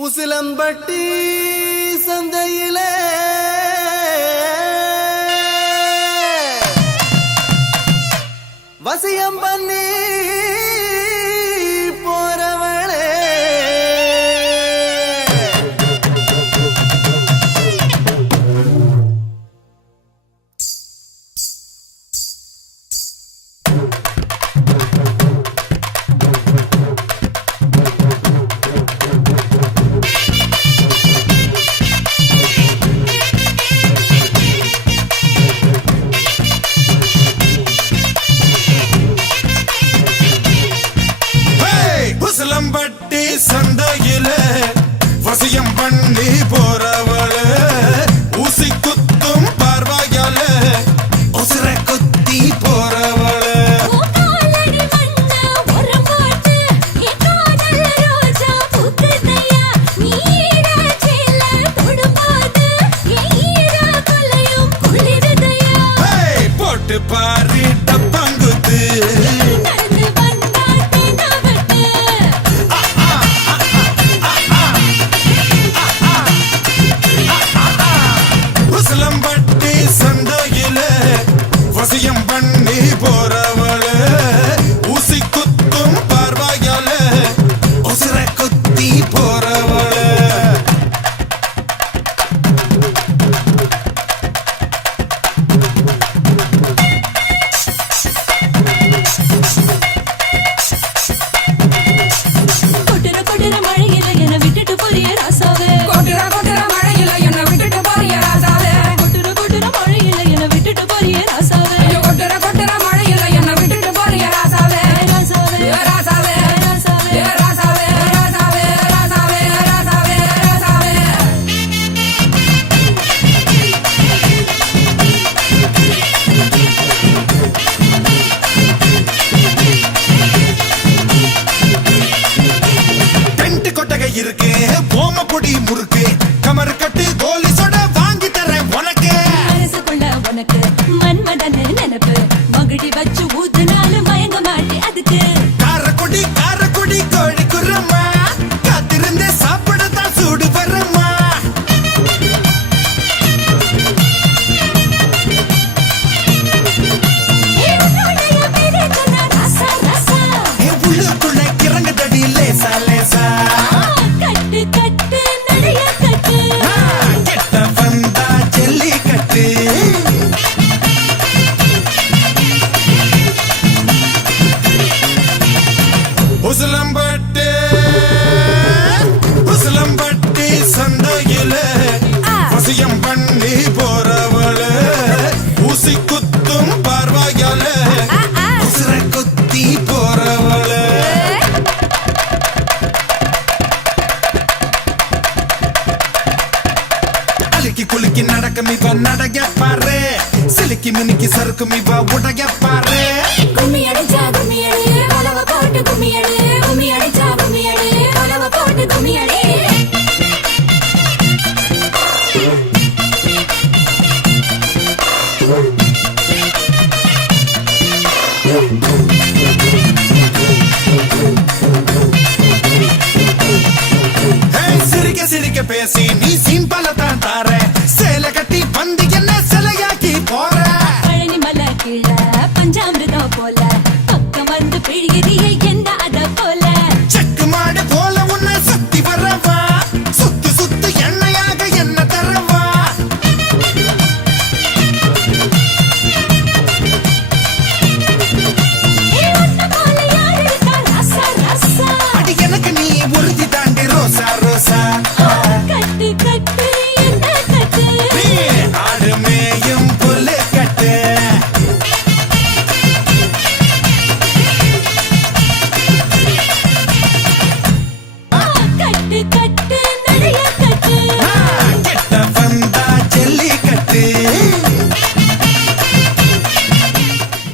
உசிலம்பட்டி சந்தையிலே வசியம் பண்ணி போறவளே உசிலம்பட்டி சந்தையிலே வசியம் பண்ணி போறவளே ஊசி குத்தும் பார்வையாலே உசிரை குத்தி போறவளே போட்டு பாரு டப்பாங்குத்து உசிலம்பட்டி சந்தையிலே வசியம் பண்ணி போறவளே ஊசி குத்தும் பார்வையாலே உசிரை குத்தி போறவளே இருக்கு போம பொடி முறுக்கு கமர் கட்டு கோலி சொட வாங்கி தரேன் உனக்கு மனசுக்குள்ள உனக்கு மன்மதன் நினைப்பு மகிழி வச்சு ஊதுனாலும் மயங்க மாட்டே அதுக்கு காரக்குடி கோழி குரம்மா காத்திருந்தே சாப்பிடத்தான் சூடு வரம்மா உள்ளுக்குள்ள கிறங்குதடி லேசா லேசா கெட்ட வந்தா ஜல்லிக்கட்டு உசிலம்பட்டி சந்தையிலே வசியம் பண்ணி போறவளே ஊசி குத்தும் பார்வையாலே உசிரை குத்தி போறவளே அழுக்கி குலுக்கி நடக்கும் இவ நடக பாரு சிலுக்கி மினுக்கி சறுக்கும் இவ உடைய பாரு கும்மி அடிச்சா கும்மி அடி வலவ போட்டு கும்மி அடி கும்மி அடிச்சா கும்மி அடி வலவ போட்டு கும்மி அடி சிரிக்க சிரிக்க பேசி நீ சிம்பலத்தான் தார சேலை கட்டி வந்து என்ன சிலையாக்கி போற பழனி மலை கீழ பஞ்சாமிரதம் போல பக்கம் வந்து பிழியறிய